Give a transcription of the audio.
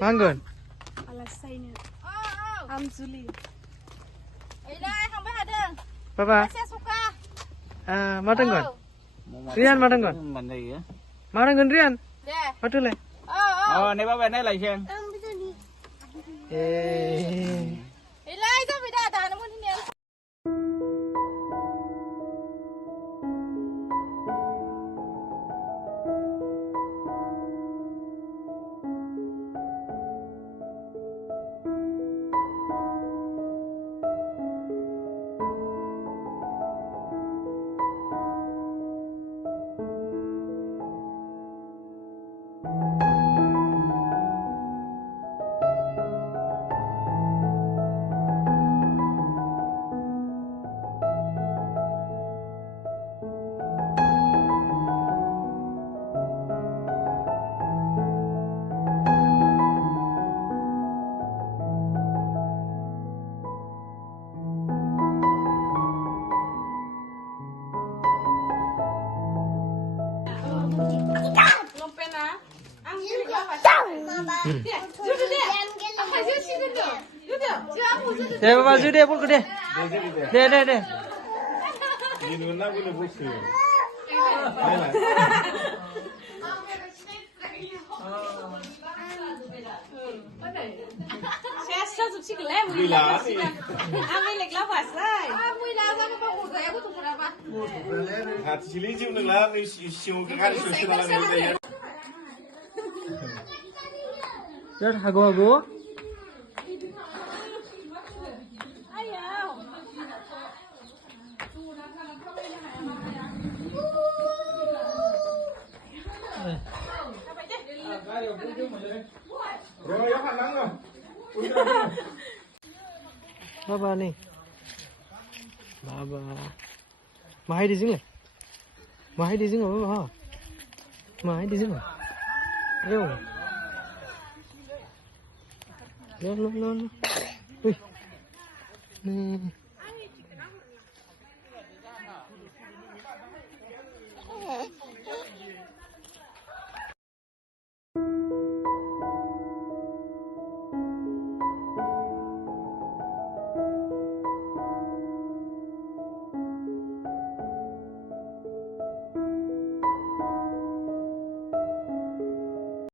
Manggon. Alasannya. Amzuli. Ini sampai ada. Papa. Saya suka. Matenggon. Rian matenggon. Matenggon Rian. Deh. Betul le. Này bác về đây lại xem. Ilai sao bị đá nó muốn thế nào? Deh Papa Zu deh pulku deh. Deh. Saya suci gelem. Ambil lek lapas lah. Ambil lah sama Pak Uga ya butuh berapa? Hati sini sih udah lah, isi muka kan sudah lah nih. Lihat hago. Baba nih. Baba. Mahai di sini. Mahai di sini Baba. Mahai di sini. Ayo. No. Wih. Nih.